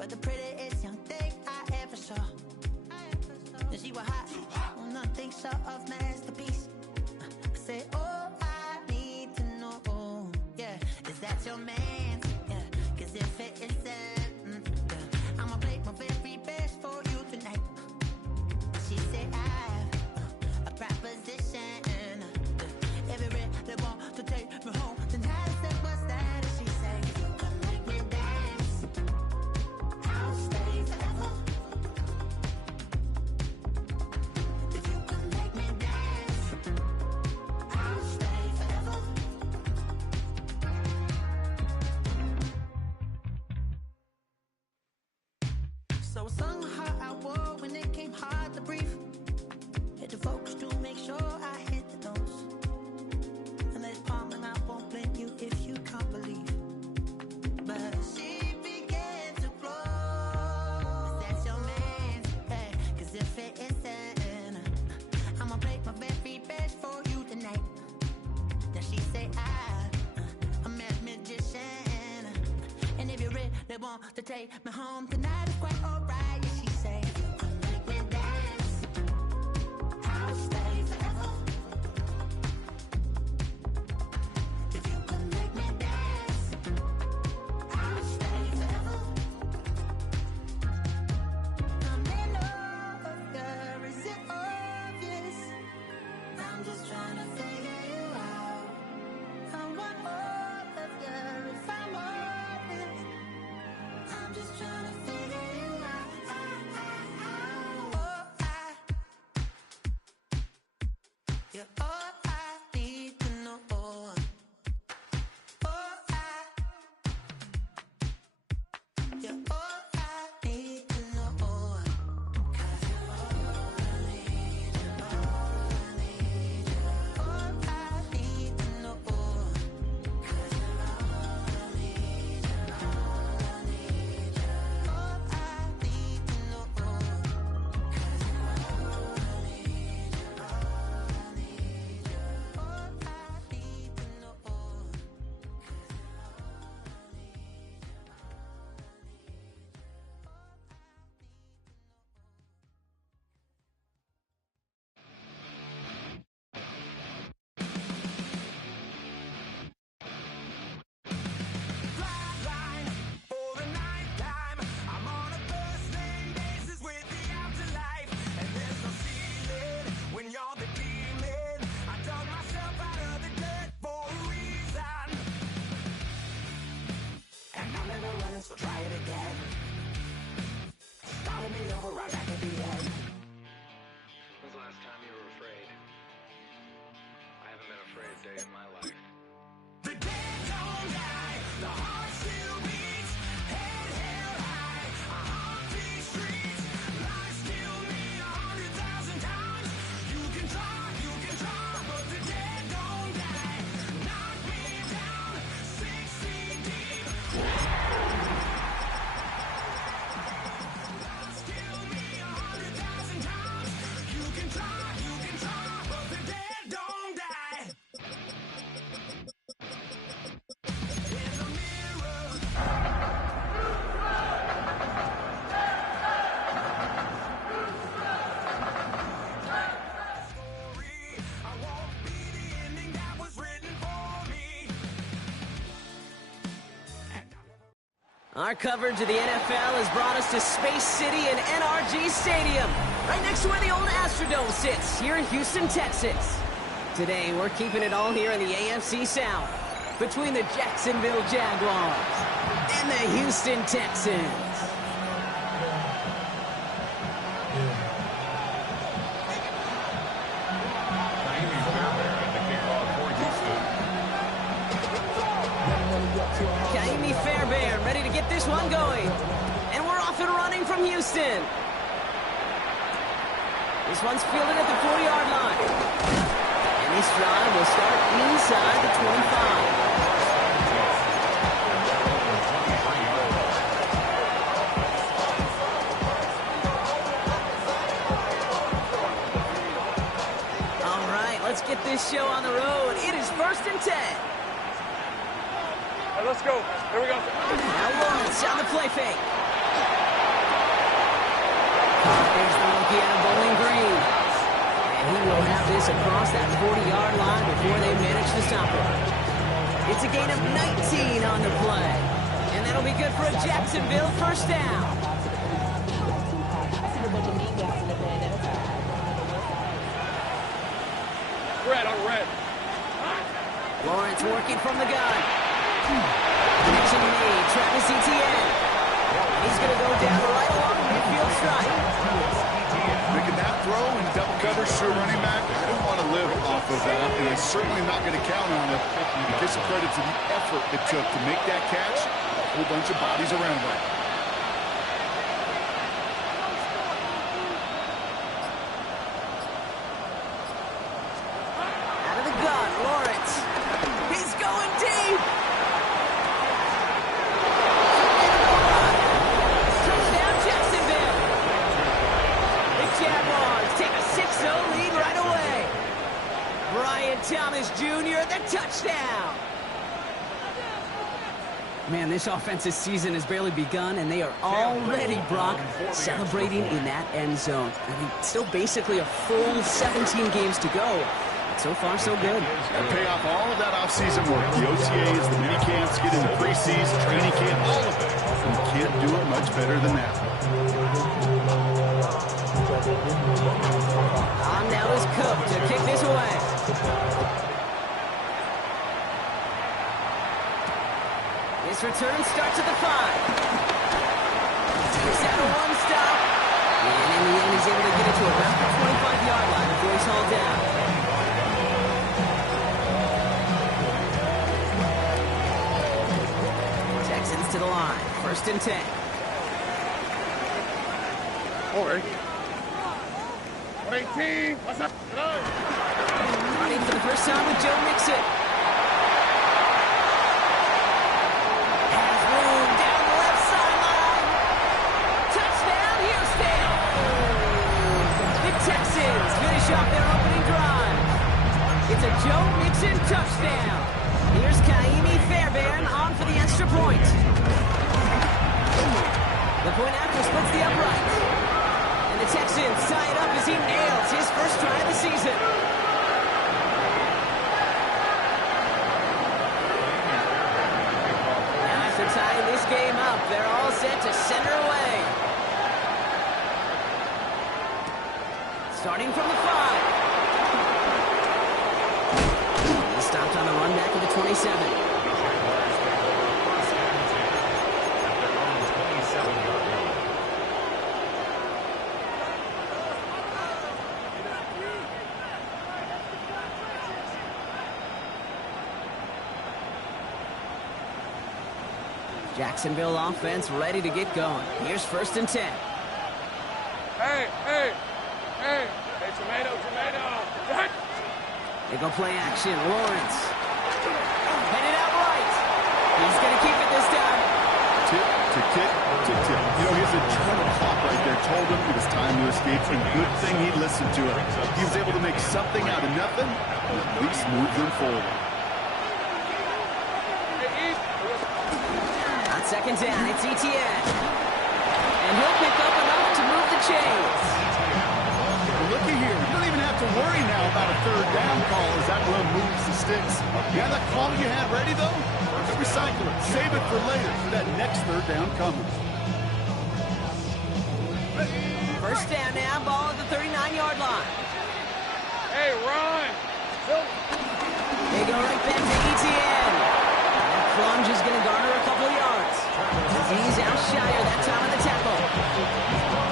but the prettiest young thing I ever saw. And she was hot, well, nothing short of masterpiece. I said, oh, I need to know, yeah, is that your man? Yeah, cause if it isn't, yeah, I'ma play my very best for you tonight. She said, I have a proposition. Every really want to take me home tonight. I said, what's that? And she said, if you can make me dance, I'll stay forever. If you can make me dance, I'll stay forever. So I sung how I wore when it came hard to breathe. Had to focus to make sure I hit the notes. And there's palm and I won't blame you if you can't believe. But she began to flow. That's your man, hey, cause if it isn't, I'ma play my very best for you tonight. Then she say I'm a magician. And if you really want to take me home tonight, it's quite alright. Yeah, she say, if you can make me dance, I'll stay forever. If you can make me dance, I'll stay forever. I'm in love, girl, is it obvious? I'm just trying to figure you out. I want all of you if I'm honest. I'm just trying to figure you out. You're all I need to know. You're all I need to know. 'Cause you're all I need, you're all I need, you're all I need to know. 'Cause you're all I need, you're all I need, you're all I need to know. 'Cause you're all I need, you're all I need, you're all I need to know. 'Cause you're all I need, you're all I need, you're all I need. Flatline for the ninth time. I'm on a first name basis with the afterlife, and there's no ceiling when you're the demon. I dug myself out of the dirt for a reason, and I'm never running, so try it again. Starting me over right back at the end. When's the last time you were afraid? I haven't been afraid a day in my life. The dead don't die, the heart still beats, head held high, I haunt these streets, lies kill me 100,000 times. You can try, but the dead don't die. Knock me down 6 feet deep. Lies kill me 100,000 times. You can try, but the dead don't die. In the mirror, story, I won't be the ending that was written for me. Our coverage of the NFL has brought us to Space City and NRG Stadium, right next to where the old Astrodome sits, here in Houston, Texas. Today, we're keeping it all here in the AFC South, between the Jacksonville Jaguars and the Houston Texans. Kaimi Fairbairn ready to get this one going. And we're off and running from Houston. This one's fielded at the 40-yard line. And this drive will start inside the 25. All right, let's get this show on the road. It is 1st and 10. Let's go. Here we go. Now Lawrence on the play fake. rookie out of Bowling Green. And he will have this across that 40-yard line before they manage to stop him. It's a gain of 19 on the play. And that'll be good for a Jacksonville first down. Red on red. Lawrence working from the gun. Connection made. Travis Etienne. He's going to go down right along the midfield stripe. Making that throw in double coverage to a running back, I don't want to live off of that, and I'm certainly not going to count on it. Give some credit to the effort it took to make that catch. A whole bunch of bodies around him. Out of the gun, Lawrence. He's going deep. Touchdown, Jacksonville. The Jaguars take a 6-0 lead right away. Brian Thomas Jr., the touchdown. Man, this offensive season has barely begun, and they are already, Brock, celebrating in that end zone. I mean, still basically a full 17 games to go. But so far, so good. And pay off all of that offseason work. The OTAs, the mini camps, get into preseason, training camp, all of it. You can't do it much better than that. On now is Cook to kick this away. This return starts at the 5. Takes out a one-stop. And in the end, he's able to get it to around the 25-yard line before he's hauled down. Texans to the line. 1st and 10. Over. 18. What's up? Running for the first time with Joe Mixon. Has room down the left sideline. Touchdown, Houston. The Texans finish off their opening drive. It's a Joe Mixon touchdown. Here's Kaimi Fairbairn on for the extra point. The point after splits the upright. And the Texans tie it up as he nails his first try of the season. Now after tying this game up, they're all set to center away. Starting from the 5. He stopped on the run back at the 27. Jacksonville offense ready to get going. Here's 1st and 10. Hey, tomato. They go play action. Lawrence. Headed out right. He's going to keep it this time. Tip to kick to tip. You know, his internal clock right there told him it was time to escape, and good thing he listened to it. He was able to make something out of nothing and at least move them forward. On 2nd down, it's Etienne. And he'll pick up enough to move the chains. Looky here. You don't even have to worry now about a 3rd down call as that run moves the sticks. Yeah, that call you had ready, though? Recycle it. Save it for later for that next 3rd down coming. First down now, ball at the 39-yard line. Hey, Ron. They go right back to Etienne. That plunge is going to garner a couple of yards. He's out shyer that time on the tackle.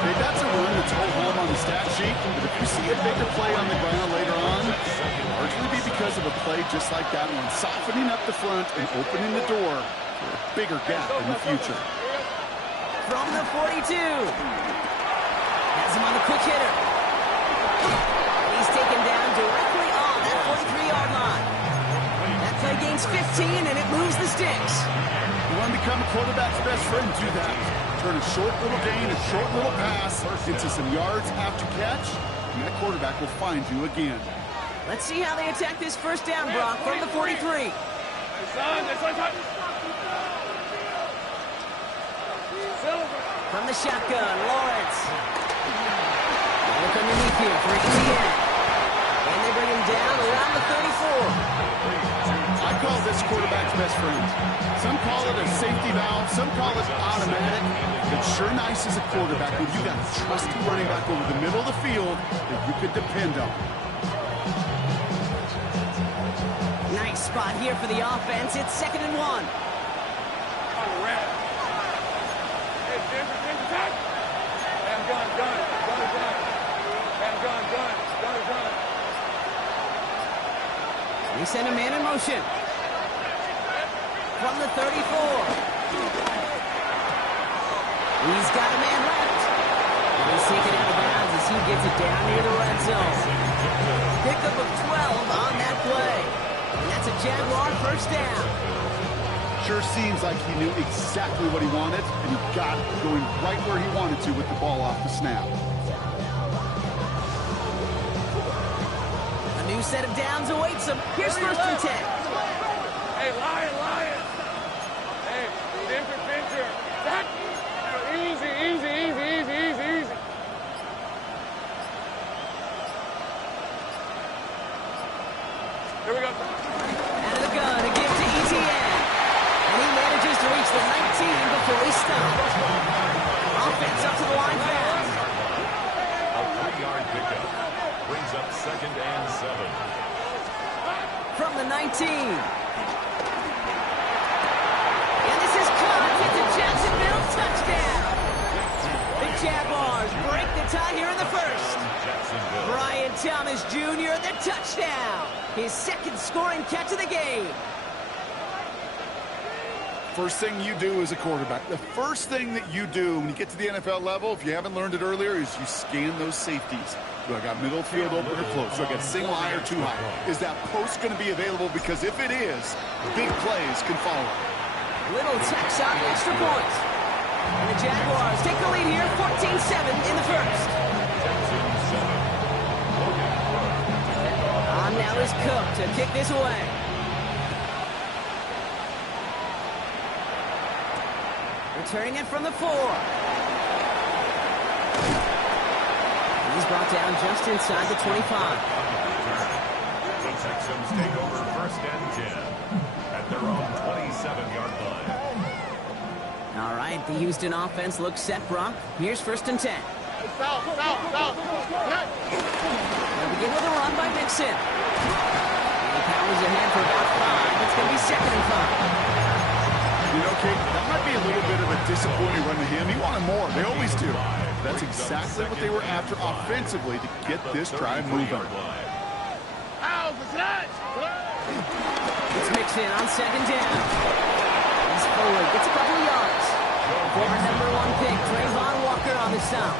Hey, that's a run that's hold home on the stat sheet, but if you see a bigger play on the ground later on, it'll largely be because of a play just like that one, softening up the front and opening the door for a bigger gap in the future. From the 42. Has him on the quick hitter. He's taken down directly on that 43-yard line. That play gains 15, and it moves the sticks. You want to become a quarterback's best friend, do that. Turn a short little gain, a short little pass into some yards after catch, and that quarterback will find you again. Let's see how they attack this first down, Brock, from the 43. From the shotgun, Lawrence. Look underneath here for ETN. And they bring him down around the 34. I call this quarterback's best friend. Some call it a safety valve, some call it automatic. It's sure nice as a quarterback when you got a trusty running back over the middle of the field that you could depend on. Nice spot here for the offense. It's 2nd and 1. Oh, red. Hey, Denver, back. Hey, I'm gun. Hey, I'm gun. They send a man in motion. From the 34. He's got a man left. And he's taken out of bounds as he gets it down near the red zone. Pickup of 12 on that play. And that's a Jaguar first down. Sure seems like he knew exactly what he wanted, and he got it going right where he wanted to with the ball off the snap. A new set of downs awaits him. Here's 1st and 10. Hey, Lion. Hey, Denver. Zach. Easy. Here we go. Out of the gun, a give to ETN. And he manages to reach the 19 before he stops. Offense up to the line fast. A 3-yard pickup brings up 2nd and 7. From the 19. And this is caught at the Jacksonville touchdown. The Jaguars break the tie here in the first. Brian Thomas Jr. the touchdown. His 2nd scoring catch of the game. First thing you do as a quarterback, the first thing that you do when you get to the NFL level, if you haven't learned it earlier, is you scan those safeties. Do I got middle field open or close? Do I got single high or two high? Is that post going to be available? Because if it is, big plays can follow. Little tax on the extra point. And the Jaguars take the lead here, 14-7 in the first. On now is Cook to kick this away. Returning it from the 4. He's brought down just inside the 25. The Texans take over 1st and 10 at their own 27-yard line. All right, the Houston offense looks set, Brock. Here's 1st and 10. Foul. They'll begin with a run by Mixon. And he powers ahead for about 5. It's going to be 2nd and 5. You know, Kate, that might be a little bit of a disappointing run to him. He wanted more. They always do. That's exactly what they were after offensively to get this drive moving. It's Mixon on 2nd down. He's forward, gets a couple of yards. Former number 1 pick, Trayvon Walker on the stop.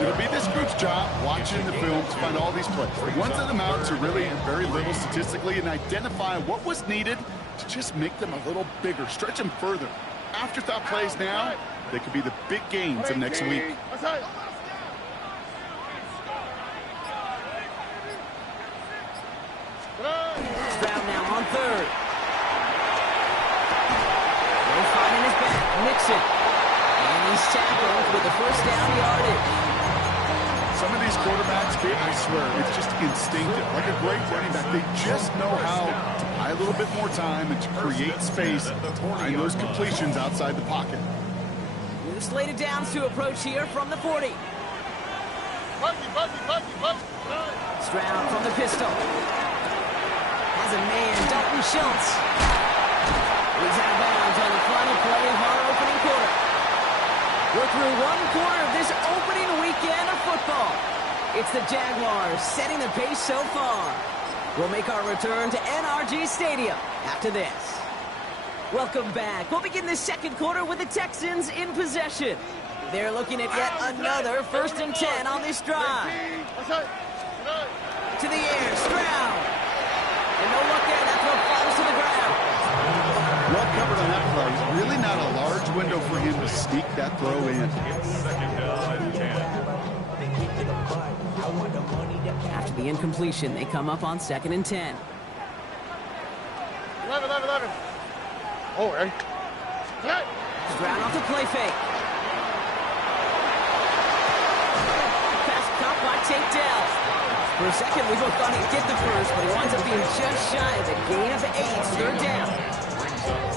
It'll be this group's job watching the film to find all these plays. The ones that amount to really very little statistically and identify what was needed to just make them a little bigger, stretch them further. Afterthought plays now, they could be the big gains of next week. Stroud now on 3rd. They're finding his back, Mixon. And he's tackled with the first down yardage. Some of these quarterbacks, Kate, I swear, it's just instinctive. Like a great running back, they just know how to buy a little bit more time and to create space behind those completions outside the pocket. New slated downs to approach here from the 40. Stroud from the pistol. Has a man, Dalton Schultz. He's out of bounds on the final play of our opening quarter. We're through 1 quarter of this opening weekend of football. It's the Jaguars setting the pace so far. We'll make our return to NRG Stadium after this. Welcome back. We'll begin the 2nd quarter with the Texans in possession. They're looking at yet another 1st and 10 on this drive. To the air, Stroud. And no luck there, that throw falls to the ground. Well covered on that play. Really not a large window for him to sneak that throw in. After the incompletion, they come up on 2nd and 10. 11. Oh, right. Stroud off the play fake. Dell. For a second, we both thought he'd get the first, but he winds up being just shy of a gain of 8, third down.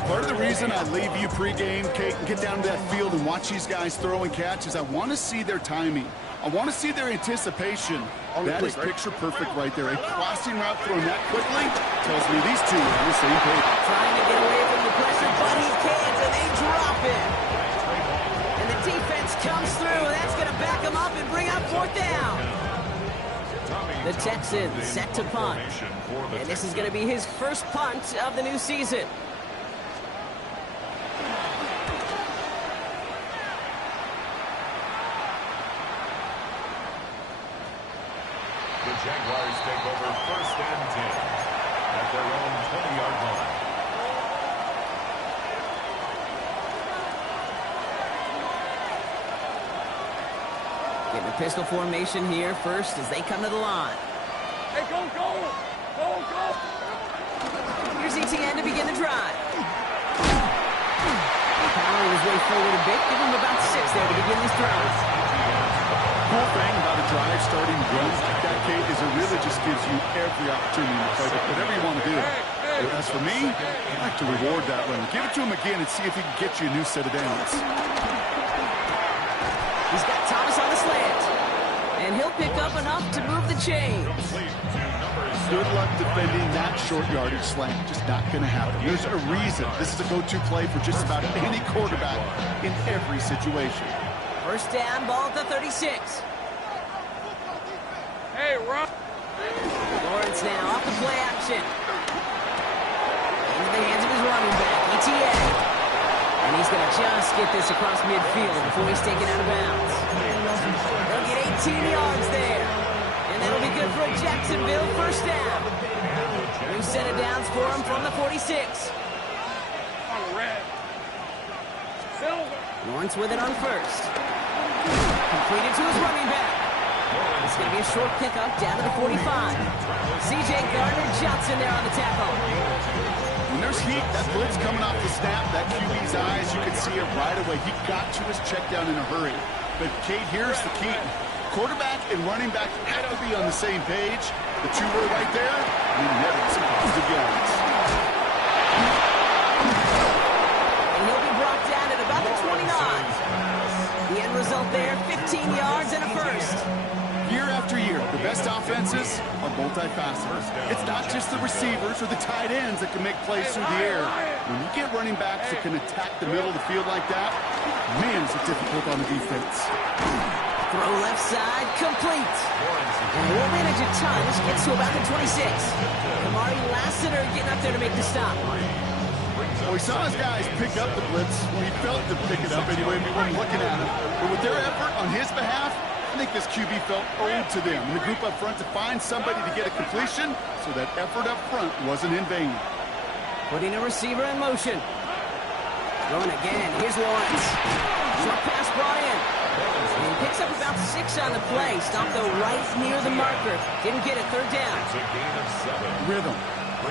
Part of the reason I leave you pregame, Kate, and get down to that field and watch these guys throw and catch is I want to see their timing. I want to see their anticipation. That is picture perfect right there. A crossing route thrown that quickly tells me these two are on the same page. Trying to get away from the pressure, but he can't, and they drop it. And the defense comes through, and that's going to back them up and bring up fourth down. The Texans set to punt. And this is going to be his first punt of the new season. The Jaguars take over first and 10 at their own 20-yard line. Getting a pistol formation here first as they come to the line. Hey, go, go! Go, go! Here's ETN to begin the drive. Powering his way forward a bit, give him about 6 there to begin this drive. Cool thing about a drive starting runs like that, Kate, is it really just gives you every opportunity to play with whatever you want to do. As for me, I like to reward that run. Give it to him again and see if he can get you a new set of downs. He's got Thomas on the slant. And he'll pick up enough to move the chains. Good luck defending that short yardage slant. Just not going to happen. There's a reason this is a go-to play for just about any quarterback in every situation. First down, ball at the 36. Hey, run! Lawrence now off the play action. Into the hands of his running back, ETA. And he's going to just get this across midfield before he's taken out of bounds. They'll get 18 yards there. And that'll be good for a Jacksonville first down. New set of downs for him from the 46. On red. Silver. Lawrence with it on first. Completed to his running back. It's going to be a short pickup down to the 45. C.J. Gardner-Johnson there on the tackle. When there's heat, that blitz coming off the snap, that QB's eyes, you can see it right away. He got to his check down in a hurry. But, Kate, here's the key. Quarterback and running back have to be on the same page. The two were right there, and he netted some positive yards. And he'll be brought down at about the 29. The end result there, 15 yards and a first. Year after year, the best offenses are multifaceted. It's not just the receivers or the tight ends that can make plays through the air. When you get running backs that can attack the middle of the field like that, man, is it difficult on the defense. Throw left side, complete. And a little manage of time. This gets to about the 26. Kamari Lassiter getting up there to make the stop. Well, we saw his guys pick up the blitz when he felt to pick it up anyway. We weren't looking at it. But with their effort on his behalf, I think this QB felt owed to them. And the group up front to find somebody to get a completion, so that effort up front wasn't in vain. Putting a receiver in motion. Throwing again. Here's Lawrence. Short pass brought in. And he picks up about 6 on the play. Stopped though right near the marker. Didn't get it, third down. It's a gain of 7. Rhythm.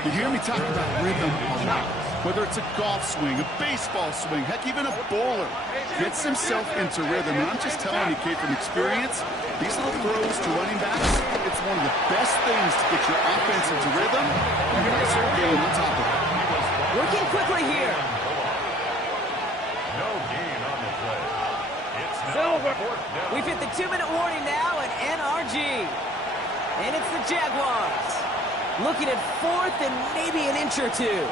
You hear me talk about rhythm a lot. Whether it's a golf swing, a baseball swing, heck, even a bowler gets himself into rhythm. And I'm just telling you, Kate, from experience, these little throws to running backs, it's one of the best things to get your offense into rhythm and a nice little game on top of it. Working quickly here. No gain on the play. It's now Silver. fourth down. We've hit the 2-minute warning now at NRG. And it's the Jaguars. Looking at fourth and maybe an inch or two.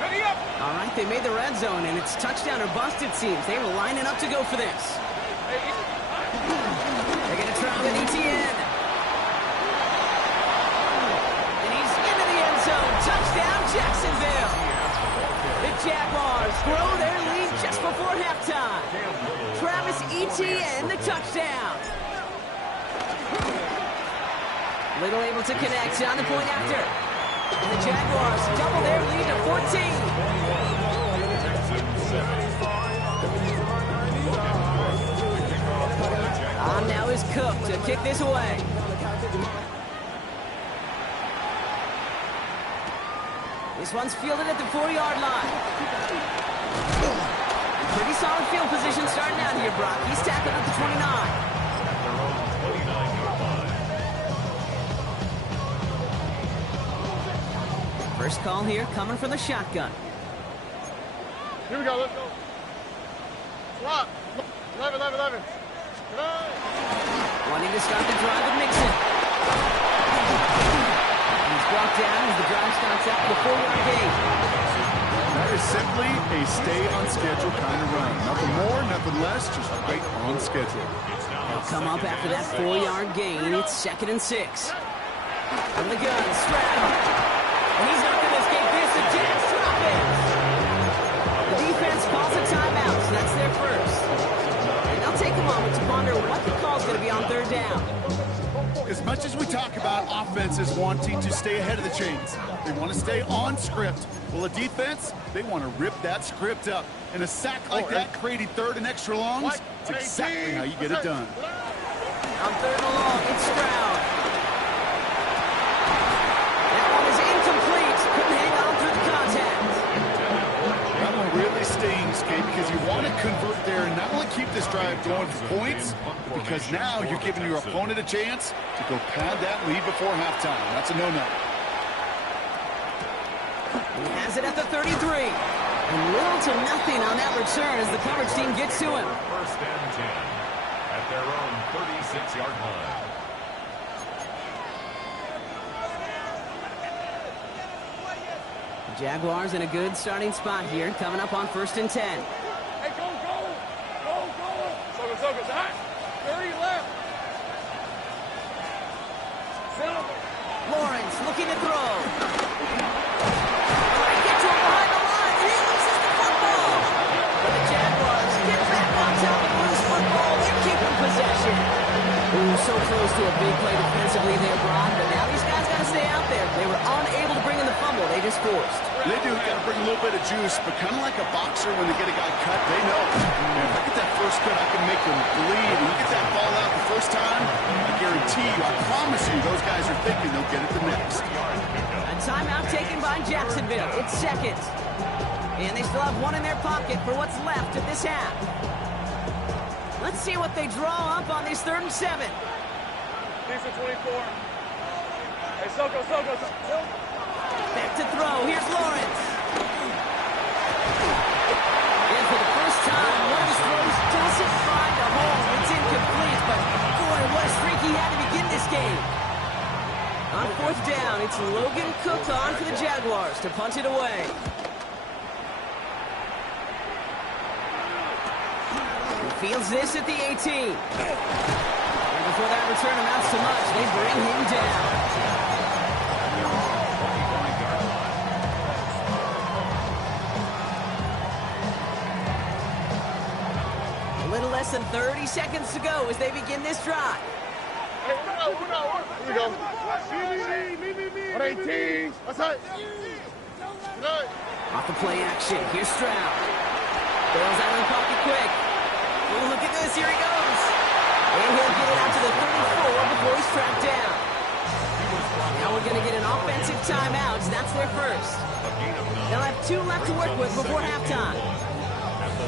Ready up! All right, they made the red zone, and it's touchdown or bust, it seems. They were lining up to go for this. They're going to try with ETN. And he's into the end zone. Touchdown, Jacksonville. The Jaguars grow their lead just before halftime. Travis Etienne, the touchdown. Little able to connect on the point after. And the Jaguars double their lead to 14. On now is Cook to kick this away. This one's fielded at the 4-yard line. Pretty solid field position starting out here, Brock. He's tackled at the 29. At their own 29-yard line. First call here coming from the shotgun. Here we go, let's go. Swap. 11. Wanting to start the drive with Mixon. He's brought down as the drive starts out with a 4-yard gain. That is simply a stay-on-schedule kind of run. Nothing more, nothing less, just right on schedule. They'll come up after that 4-yard gain. It's 2nd and 6. From the gun, Stroud. And he's not going to escape this. The Jets drop it. The defense calls a timeout, so that's their first. And they'll take a moment to ponder what the call's going to be on 3rd down. As much as we talk about offenses wanting to stay ahead of the chains, they want to stay on script. Well, the defense, they want to rip that script up. And a sack like that, creating 3rd and extra longs, it's exactly how you get it done. On 3rd and long, it's Stroud. That one is incomplete. Couldn't hang on through the contact. That one really stings, Kate, because you want to convert there and not only keep this drive going for points, but because now you're giving your opponent a chance to go pad that lead before halftime. That's a no-no. He has it at the 33. And little to nothing on that return as the coverage team gets to him. First and 10 at their own 36-yard line. The Jaguars in a good starting spot here, coming up on 1st and 10. Hey, go. Soga's hot. 30 left. Silver. Lawrence looking to throw. They get to him behind the line, and he loses the football. But the Jaguars get back on top of the loose football. They're keeping possession. Ooh, so close to a big play defensively there, Brock. But now these guys got to stay out there. They were unable to bring in the fumble. They just forced. They do got to bring a little bit of juice, but kind of like a boxer when they get a guy cut, they know. Man, if I get that first cut, I can make him bleed. And you get that ball out the first time, I guarantee you, I promise you, those guys are thinking they'll get it the next. A timeout taken by Jacksonville. It's 2nd. And they still have one in their pocket for what's left of this half. Let's see what they draw up on this 3rd and 7. Decent 24. Hey, Soga. Back to throw. Here's Lawrence. And for the first time, one of his throws doesn't find a hole. It's incomplete, but boy, what a streak he had to begin this game. On 4th down, it's Logan Cook on for the Jaguars to punt it away. He fields this at the 18. And before that return amounts to much, they bring him down. A little less than 30 seconds to go as they begin this drive. Hey, here we go. 118. What's that? Off the play action, here's Stroud. Bails out of the pocket quick. Ooh, look at this, here he goes. And he'll get it out to the 34 before he's tracked down. Now we're going to get an offensive timeout. That's their first. They'll have 2 left to work with before halftime.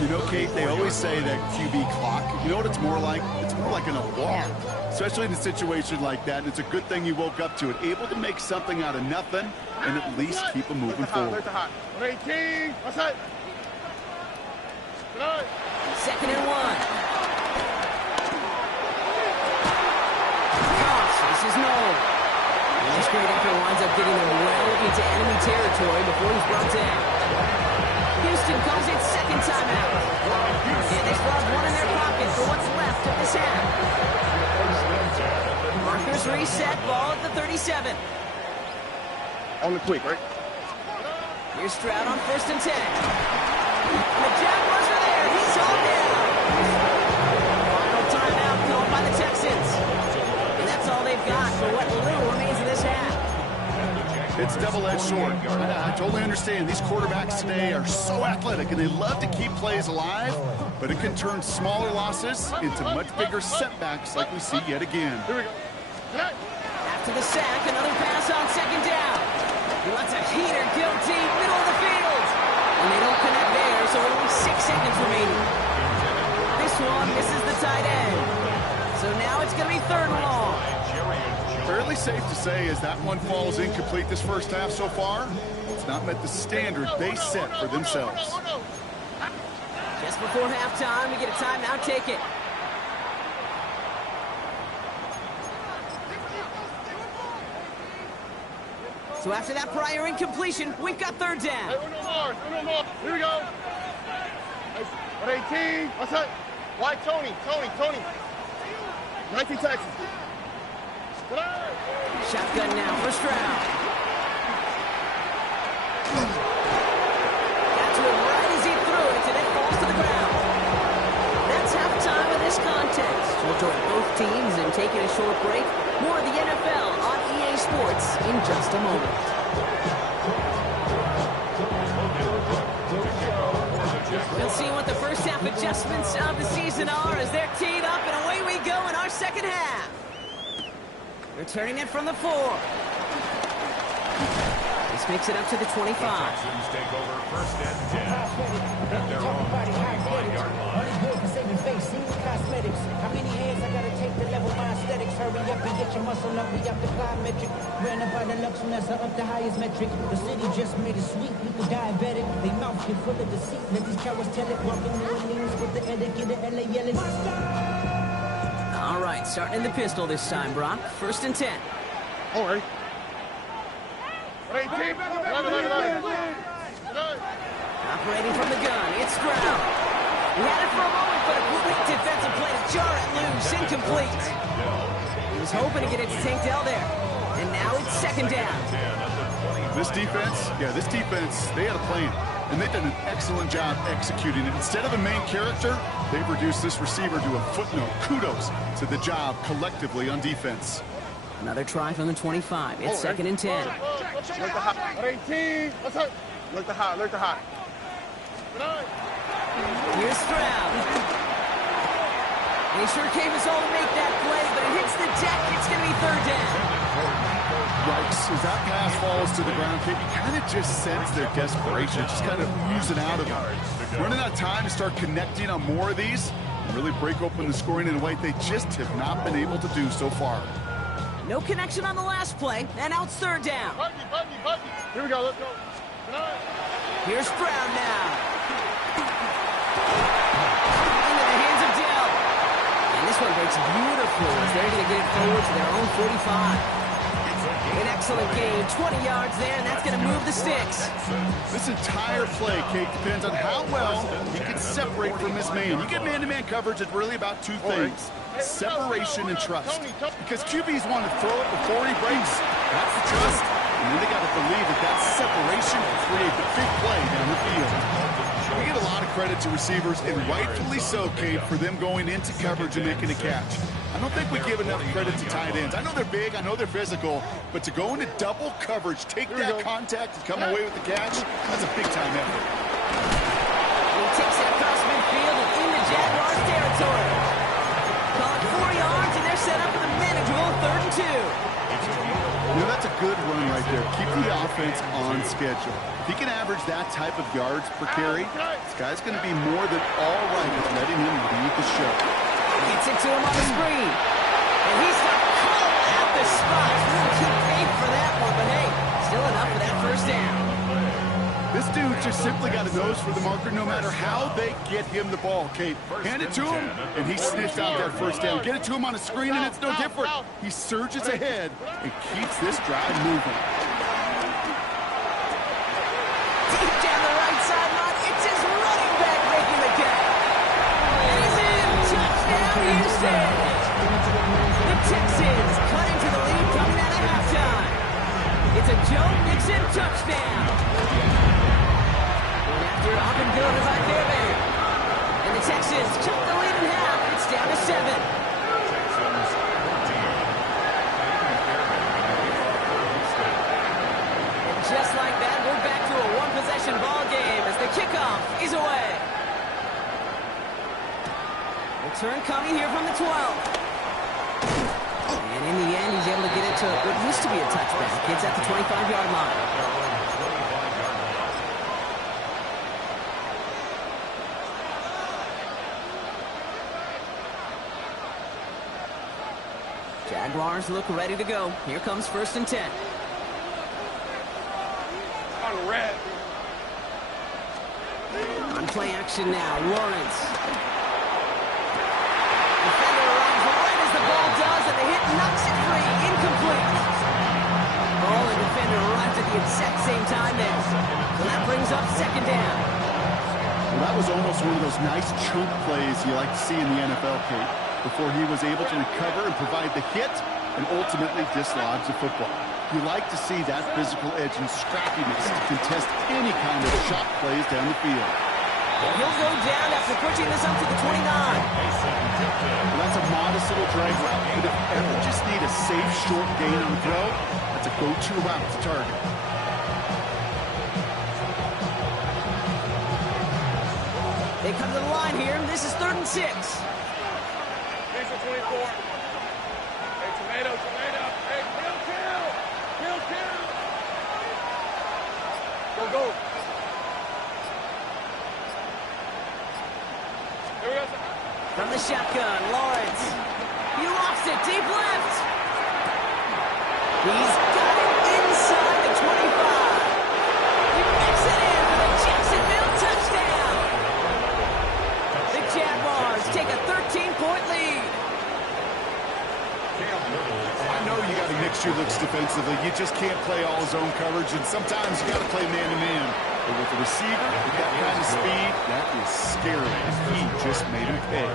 You know, Kate, they always say that QB clock, you know what it's more like? It's more like an alarm, especially in a situation like that. And it's a good thing you woke up to it, able to make something out of nothing and at least keep them moving forward. 118. What's that? 2nd and 1. Cross, this is Noel. And this great effort winds up getting them well into enemy territory before he's brought down. Houston calls it 2nd timeout. And they still have one in their pocket for what's left of this half. Markers reset, ball at the 37. On the quick, right? Here's Stroud on 1st and 10. And the Jaguars are there. He's on down. Final timeout called by the Texans. And that's all they've got for what little remains of this half. It's double-edged sword. I totally understand. These quarterbacks today are so athletic, and they love to keep plays alive, but it can turn smaller losses into much bigger setbacks like we see yet again. Here we go. After the sack, another pass on 2nd down. He lets a heater go deep, middle of the field. And they don't connect there, so only 6 seconds remaining. 3rd and long. Fairly safe to say as that one falls incomplete this first half so far, it's not met the standard they set for themselves. Just before halftime, we get a timeout. Take it. So after that prior incompletion, we've got 3rd down. Hey, uno more. Here we go. Hey, 18. What's that? Why Tony? 19 Texas. Shotgun now for Stroud. Got to him right as he threw it, and it falls to the ground. That's halftime of this contest. We'll join both teams in taking a short break. More of the NFL on EA Sports in just a moment. We'll see what the first half adjustments of the season are as they're teed up, and away we go in our second half. Returning it from the 4. This makes it up to the 25. Texans take over 1st and 10 at their own 25-yard line. Cosmetics. How many hands I gotta take to level my aesthetics? Hurry up and get your muscle up, we up the plyometric. Ran up by the luxuriness, I up the highest metric. The city just made it sweet, you can diabetic. They mouth get full of deceit, let these cowards tell it. Walking New Orleans with the etiquette of LA yelling. All right, starting in the pistol this time, Brock. 1st and 10. All right. 18. Operating from the gun, it's Stroud. He had it for a moment, but a quick defensive play to jar it loose, incomplete. He was hoping to get it to Tank Dell there. And now it's 2nd down. This defense, they had a plan, and they've done an excellent job executing it. Instead of a main character, they've reduced this receiver to a footnote. Kudos to the job collectively on defense. Another try from the 25. It's 2nd and 10. Look the hot. 18. What's up? Look the hot. Here's Stroud. He sure gave us all to make that play, but it hits the deck. It's going to be 3rd down. Yikes, as that pass falls to the ground, you kind of just sense their desperation, just kind of oozing out of them. Running out of time to start connecting on more of these and really break open the scoring in a way they just have not been able to do so far. No connection on the last play, and now it's 3rd down. Buggy. Here we go, let's go. Here's Stroud now. Into the hands of Dell. And this one breaks beautifully as they're going to get it forward to their own 45. An excellent gain, 20 yards there, and that's going to move the sticks. This entire play, Kate, depends on how well he can separate from his man. You get man-to-man coverage, it's really about 2 things. Separation and trust. Because QBs want to throw it before he breaks. That's the trust. And then they got to believe that separation will create the big play down the field. We get a lot of credit to receivers, and rightfully so, Kate, for them going into coverage and making a catch. I don't think we give enough credit to tight ends. I know they're big, I know they're physical, but to go into double coverage, take that contact, and come away with the catch, that's a big-time effort. He takes it across midfield and into Jaguars territory. Call it 4 yards, and they're set up for the manageable 3rd and 2. You know, that's a good run right there. Keep the offense on schedule. If he can average that type of yards per carry, this guy's going to be more than all right with letting him lead the show. Gets it to him on the screen. And he's got caught at the spot. He paid for that one, but hey, still enough for that 1st down. This dude just simply got a nose for the marker no matter how they get him the ball, Kate. Hand it to him, and he sniffs out that 1st down. Get it to him on a screen, and it's no different. He surges ahead and keeps this drive moving. Deep down the right sideline, it's his running back making the catch. And he's in. Touchdown, Houston. The Texans cut into the lead coming out of halftime. It's a Joe Mixon touchdown. Going after Auburn by Fairbairn. And the Texans cut the lead in half. It's down to 7. Just like that, we're back to a one-possession ball game as the kickoff is away. Return coming here from the 12. And in the end, he's able to get it to what used to be a touchback. It's at the 25-yard line. Jaguars look ready to go. Here comes 1st and 10. On red. On play action now, Lawrence. Defender arrives right as the ball does, and the hit knocks it free. Incomplete. Ball and defender arrived at the exact same time there. So that brings up 2nd down. Well, that was almost one of those nice chunk plays you like to see in the NFL, Kate, before he was able to recover and provide the hit and ultimately dislodge the football. You like to see that physical edge and scrappiness to contest any kind of shot plays down the field. He'll go down after pushing this up to the 29. Well, that's a modest little drag route, but if you ever just need a safe, short gain on the throw, that's a go-to route to target. They come to the line here. This is 3rd and 6. Thanks for 24. Hey, tomato. Hey, kill. Go. Here we go. From the shotgun, Lawrence. He lost it, deep left. He's got it inside the 25. He makes it in for the Jacksonville touchdown. The Jaguars take a 13-point lead. I know you got to mix your looks defensively. You just can't play all zone coverage, and sometimes you got to play man-to-man. But with the receiver, with that kind of speed, that is scary. He just made him pay.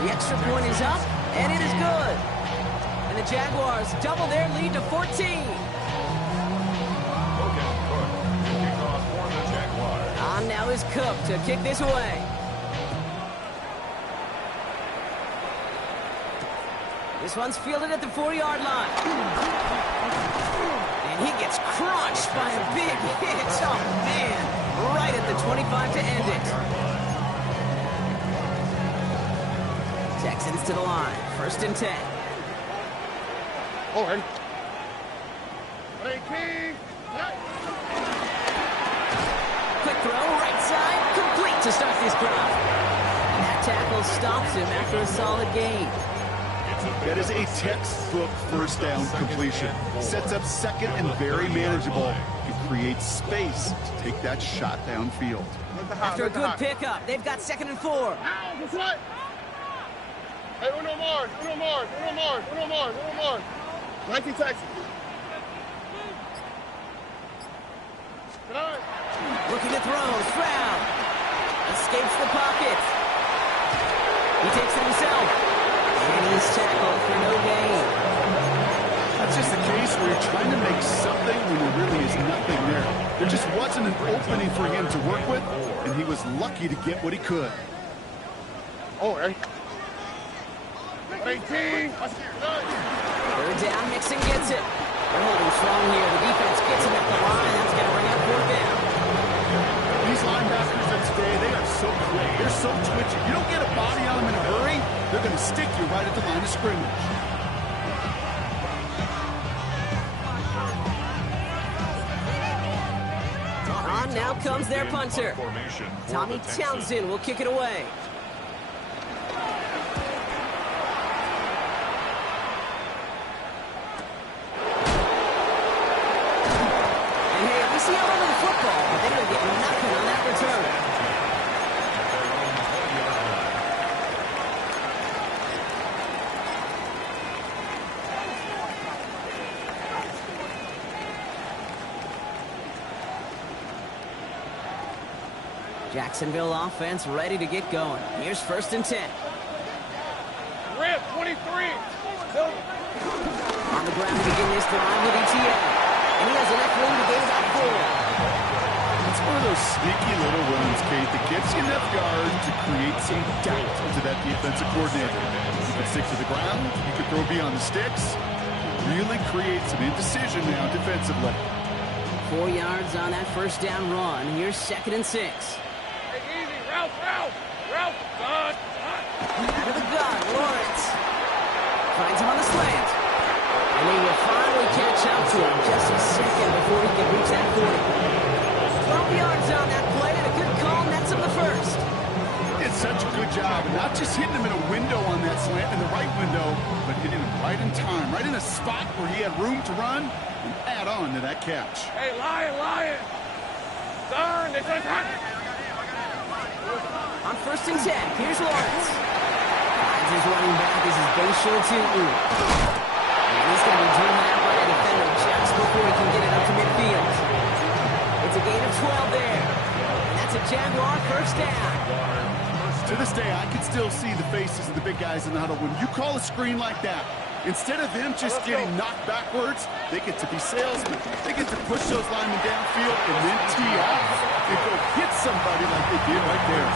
The extra point is up, and it is good. And the Jaguars double their lead to 14. Logan Cook, kickoff for the Jaguars. On now is Cook to kick this away. This one's fielded at the 4-yard line. And he gets crushed by a big hit. Oh, man. Right at the 25 to end it. Texans to the line. 1st and 10. Oh, ready. Hey, King. Quick throw, right side, complete to start this drive. And that tackle stops him after a solid gain. That is a textbook 1st down completion. Sets up 2nd and very manageable. And creates space to take that shot downfield. After a good pickup, they've got 2nd and 4. That's right. Hey, uno more. 19 Texas. Looking to throw, Stroud. Escapes the pocket. He takes it himself. And he's tackled for no gain. That's just the case where you're trying to make something when there really is nothing there. There just wasn't an opening for him to work with, and he was lucky to get what he could. Oh, ready. 18. 3rd down, Mixon gets it. They're holding strong here. The defense gets him at the line. That's going to bring up 4th down. These linebackers of today, they are so quick. They're so twitchy. You don't get a body on them in a hurry, they're going to stick you right at the line of scrimmage. On now comes their punter. Tommy Townsend will kick it away. And hey, we see all over the football, but they're going to get nothing on that return. Jacksonville offense ready to get going. Here's 1st and 10. Rip, 23. On the ground to begin this drive with ETA. And he has enough room to gain about 4. It's one of those sneaky little runs, Kate, that gets you enough yards to create some doubt to that defensive coordinator. You can stick to the ground. You can throw beyond the sticks. Really create some indecision now defensively. 4 yards on that 1st down run. Here's 2nd and 6. Hey, easy. Ralph. Done. Out of the gun, Lawrence. Finds him on the slant. And he will finally catch up to him just a second before he can reach that 40. 12 yards on that play and a good call, nets him the 1st. It's such a good job, and not just hitting him in a window on that that slant in the right window, but hitting him right in time, right in a spot where he had room to run and add on to that catch. Hey, Lion! Son, this is hot! On 1st and 10, here's Lawrence. Finds his running back as his base show to Ooh. And he's going to be driven out by a defender just before he can get it up to midfield. It's a gain of 12 there. And that's a Jaguar first down. To this day, I can still see the faces of the big guys in the huddle. When you call a screen like that, instead of them just getting knocked backwards, they get to be salesmen. They get to push those linemen downfield and then tee off and go hit somebody like they did right there.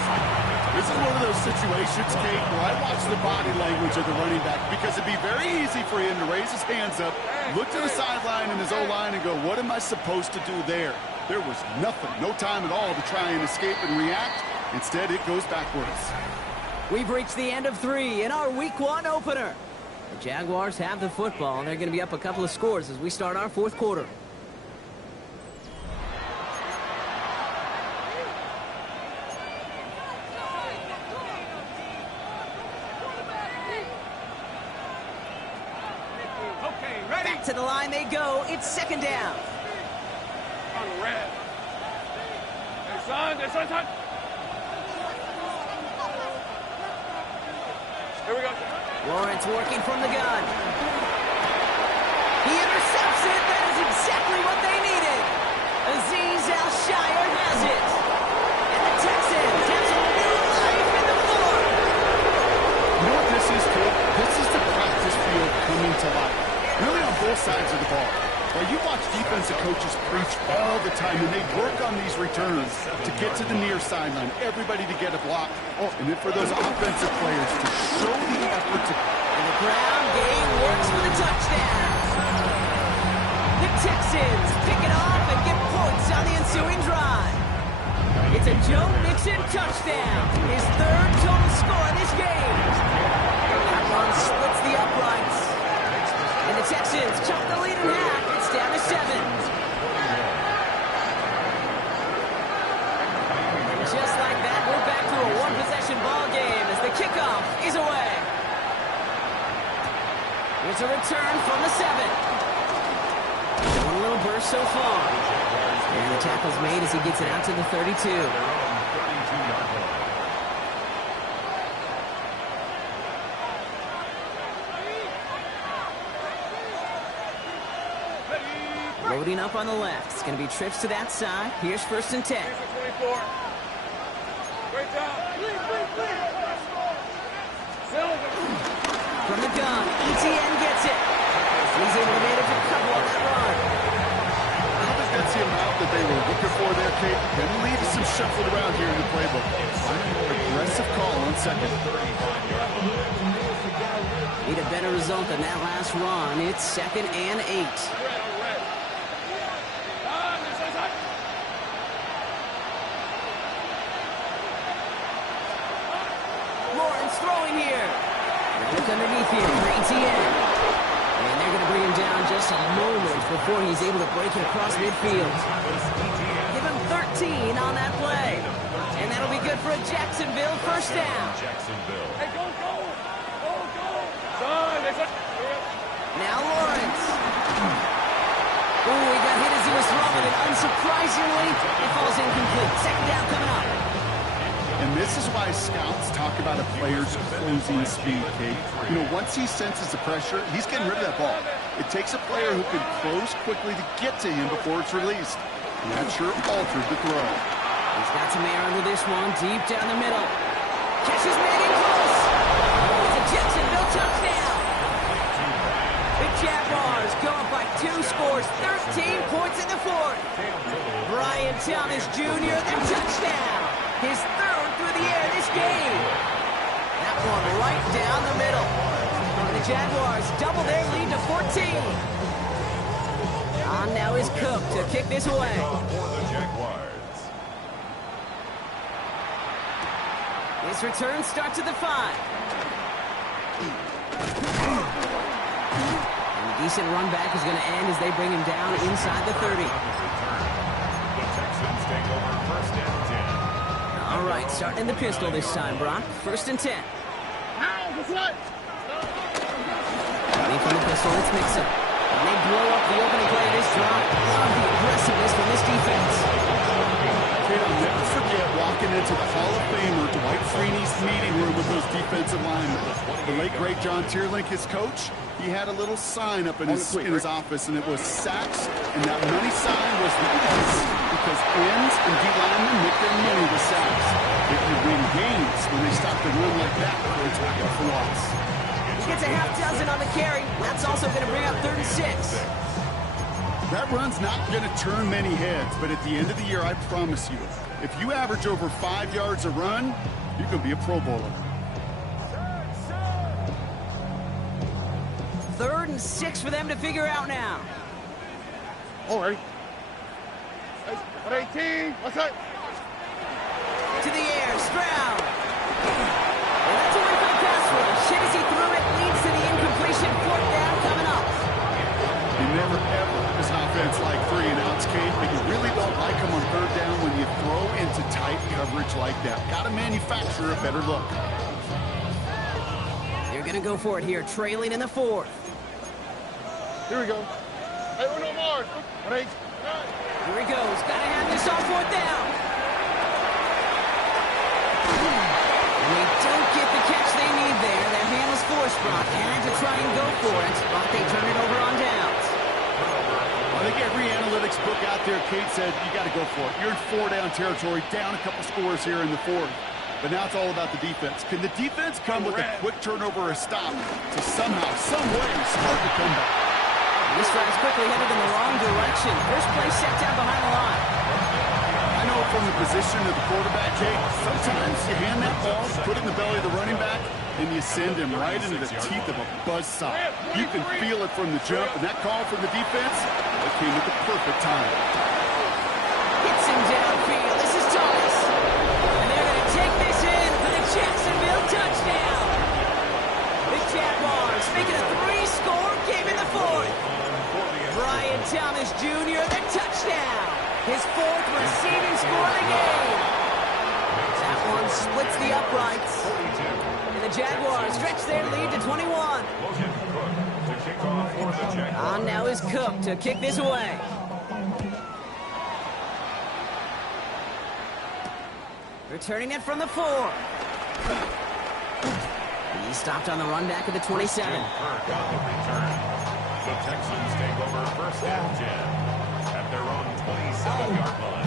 This is one of those situations, Kate, where I watch the body language of the running back because it'd be very easy for him to raise his hands up, look to the sideline and his O-line and go, what am I supposed to do there? There was nothing, no time at all to try and escape and react. Instead, it goes backwards. We've reached the end of 3 in our Week 1 opener. The Jaguars have the football, and they're going to be up a couple of scores as we start our 4th quarter. Okay, ready? Back to the line they go. It's 2nd down. On the red. Hey, son. Here we go. Lawrence working from the gun. He intercepts it. That is exactly what they needed. Azeez Al-Shaair has it. And the Texans have some new life in the floor. You know what this is, Kate? This is the practice field coming to life. Really on both sides of the ball. Well, you watch defensive coaches preach all the time, and they work on these returns to get to the near sideline, everybody to get a block. Oh, and then for those offensive players to show the effort to... And the ground game works for the touchdown. The Texans pick it off and get points on the ensuing drive. It's a Joe Mixon touchdown, his 3rd total score in this game. That one splits the uprights. And the Texans chop the lead in half. It's down to 7. And just like that, we're back to a 1-possession ball game as the kickoff is away. Here's a return from the 7. One little burst so far. And the tackle's made as he gets it out to the 32. Loading up on the left. It's going to be trips to that side. Here's 1st and 10. Here's the 24. Great job. From the gun, ETN gets it. He's able to manage a couple on that run. I don't think that's the amount that they were looking for there, Kate. Gonna leave some shuffled around here in the playbook. Aggressive call on 2nd. Need a better result than that last run. It's 2nd and 8. Lawrence throwing here. Look underneath here for ETN. And they're going to bring him down just a moment before he's able to break it across midfield. Give him 13 on that play. And that'll be good for a Jacksonville first down. Hey, go! Son, Now Lawrence. Ooh, he got hit as he was throwing it. Unsurprisingly, it falls incomplete. 2nd down coming up. And this is why scouts talk about a player's closing speed, Kate. You know, once he senses the pressure, he's getting rid of that ball. It takes a player who can close quickly to get to him before it's released. And that sure altered the throw. He's got some air under this one, deep down the middle. Catch is made in close. It's a Jacksonville touchdown. The Jaguars go up by 2 scores, 13 points in the 4th. Brian Thomas Jr., the touchdown. His 3rd through the air this game. That one right down the middle. And the Jaguars double their lead to 14. On now is Cook to kick this away. His return starts at the 5. And a decent run back is going to end as they bring him down inside the 30. The Texans take over 1st and 10. All right, starting in the pistol this time, Brock. 1st and 10. Now, the front. Ready from the pistol, let's mix it. And they blow up the opening play of this drive. Love the aggressiveness from this defense. Kid, I'll never forget walking into the Hall of Famer Dwight Freeney's meeting room with those defensive linemen. The late, great John Tierlink, his coach, he had a little sign up in his office, and it was sacks, and that money sign was the S, because ends and D linemen make their money with sacks. If you win games when they stop to run like that, they're tackle for loss. He gets a half dozen on the carry. That's also going to bring up 3rd and 6. That run's not going to turn many heads, but at the end of the year, I promise you, if you average over 5 yards a run, you can be a Pro Bowler. 3rd and 6 for them to figure out now. All right. 18. What's that? To the air, Stroud. And that's away from the pass rush. Hit as he threw it, leads to the incompletion. 4th down coming up. You never ever as an offense like 3 and outs, Kate, but you really don't like them on 3rd down when you throw into tight coverage like that. Got to manufacture a better look. They're going to go for it here, trailing in the 4th. Here we go. Hey, no more. Right. Here he goes. Got to have this on 4th down. And they don't get the catch they need there. Their hand was forced, Brock. Had to try and go for it, but they turn it over on downs. I think every analytics book out there, Kate, said you got to go for it. You're in 4-down territory, down a couple scores here in the 4th. But now it's all about the defense. Can the defense come with a quick turnover or a stop to somehow, some way, start the comeback? This drive's quickly headed in the wrong direction. First play set down behind the line. I know from the position of the quarterback, Kate, sometimes you hand that ball, put it in the belly of the running back, and you send him right into the teeth of a buzzsaw. You can feel it from the jump, and that call from the defense, it came at the perfect time. Hits him downfield. This is Thomas. And they're going to take this in for the Jacksonville touchdown. The Jaguars making a 3-score game in the 4th. Brian Thomas Jr., the touchdown. His 4th receiving score of the game. That one splits the uprights. And the Jaguars stretch their lead to 21. On now is Cook to kick this away. Returning it from the 4. He stopped on the run back of the 27. The Texans take over 1st and 10 at their own 27-yard line.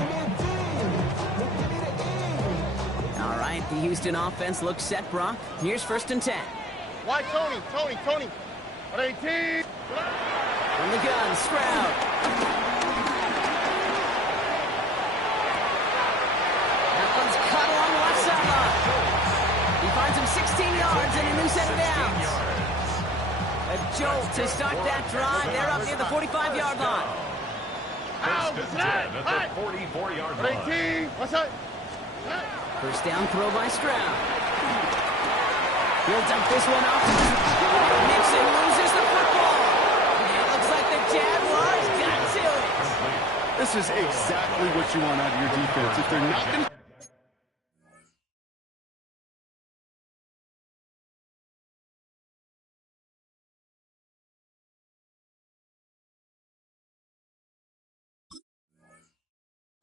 All right, the Houston offense looks set, Brock. Here's 1st and 10. Why, Tony? 18. From the gun, Stroud. That one's cut along the left sideline. He finds him 16 yards and a new set of downs. A jolt to start that drive. They're up near the 45-yard line. First and 10 at the 44-yard line. 18. What's that? 1st down throw by Stroud. He'll dump this one off. Mixon loses the football. It looks like the Jaguars got to it. This is exactly what you want out of your defense. If they're not going to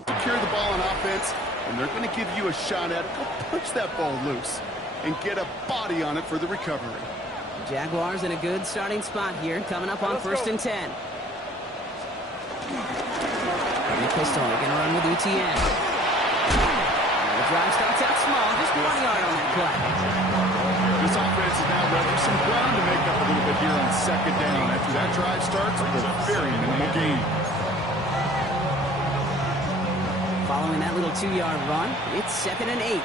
secure the ball on offense, and they're going to give you a shot at it. Go push that ball loose and get a body on it for the recovery. Jaguars in a good starting spot here, coming up on 1st and 10. The pistol, they're going to run with ETN. The drive starts out small, just 1 yard on that play. This offense is now ready for some ground to make up a little bit here on 2nd down. After that drive starts with a very minimal gain. Following that little 2-yard run, it's 2nd and 8.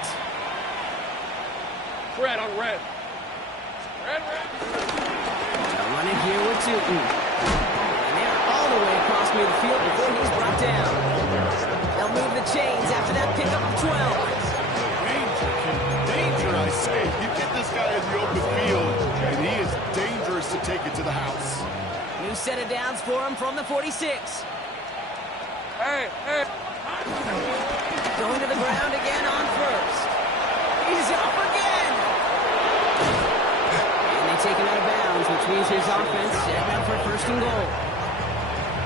Red on red. Red. They'll run it here with Tootin. And they're all the way across midfield before he's brought down. They'll move the chains after that pickup of 12. Danger, I say. You get this guy in the open field, and he is dangerous to take it to the house. New set of downs for him from the 46. Hey. Going to the ground again on 1st. He's up again. And they take him out of bounds, which means his offense first and goal.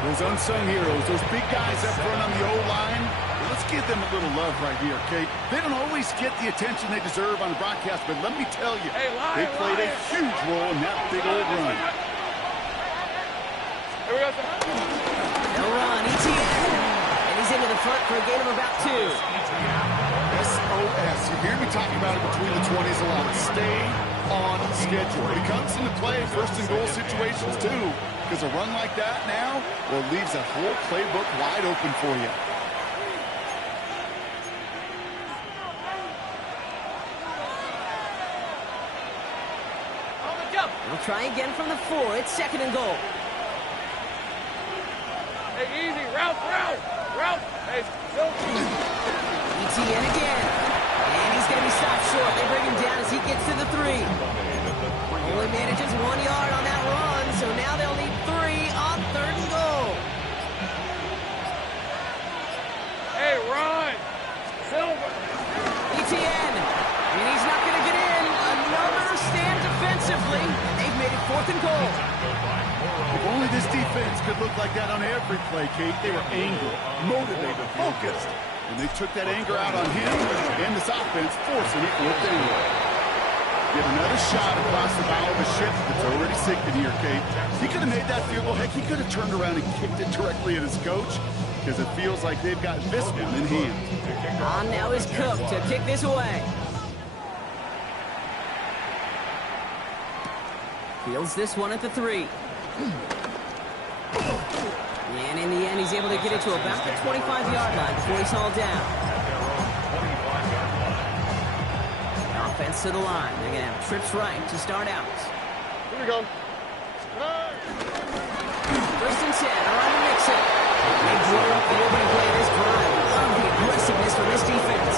Those unsung heroes, those big guys up front on the O-line, let's give them a little love right here, okay? They don't always get the attention they deserve on the broadcast, but let me tell you, they played a huge role in that big old run. No run, ETN. And he's into the front for a gain of about 2. SOS. You hear me talking about it between the 20s a lot. Stay on schedule. It comes into play in first and goal situations, too. Because a run like that now, well, leaves that whole playbook wide open for you. We'll try again from the 4. It's second and goal. Hey, easy. Route. Hey, ETN again. And he's going to be stopped short. They bring him down as he gets to the 3. Only manages 1 yard on that run, so now they'll need 3 on third and goal. Hey, run. Silver. ETN. And he's not going to get in. Another stand defensively. They've made it fourth and goal. If only this defense could look like that on every play, Kate. They were angry, motivated, focused. And they took that anger out on him and this offense, forcing it fourth down. Get another shot across the bow of a ship that's already sinking here, Kate. He could have made that field goal. Heck, he could have turned around and kicked it directly at his coach because it feels like they've got this one in hand. On now is Cook to kick this away. Fields this one at the 3. And in the end, he's able to get it to about the 25-yard line before he's hauled down. Offense to the line. They're going to have trips right to start out. Here we go. First and 10, around the Nixon. They blow up the opening play of this drive. Love the aggressiveness from this defense.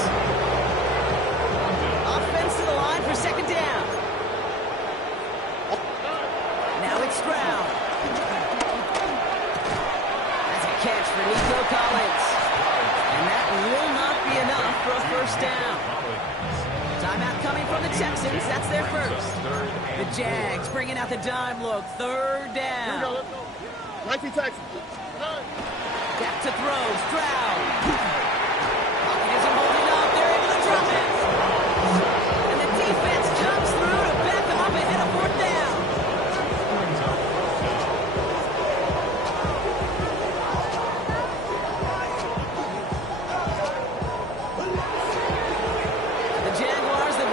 Offense to the line for second down. Now it's Stroud. That's a catch for Nico Collins. And that will not be enough for a first down. Timeout coming from the Texans. That's their first. The Jags bringing out the dime look. Third down. Let's go. 19 Texans. Back to throw. Stroud.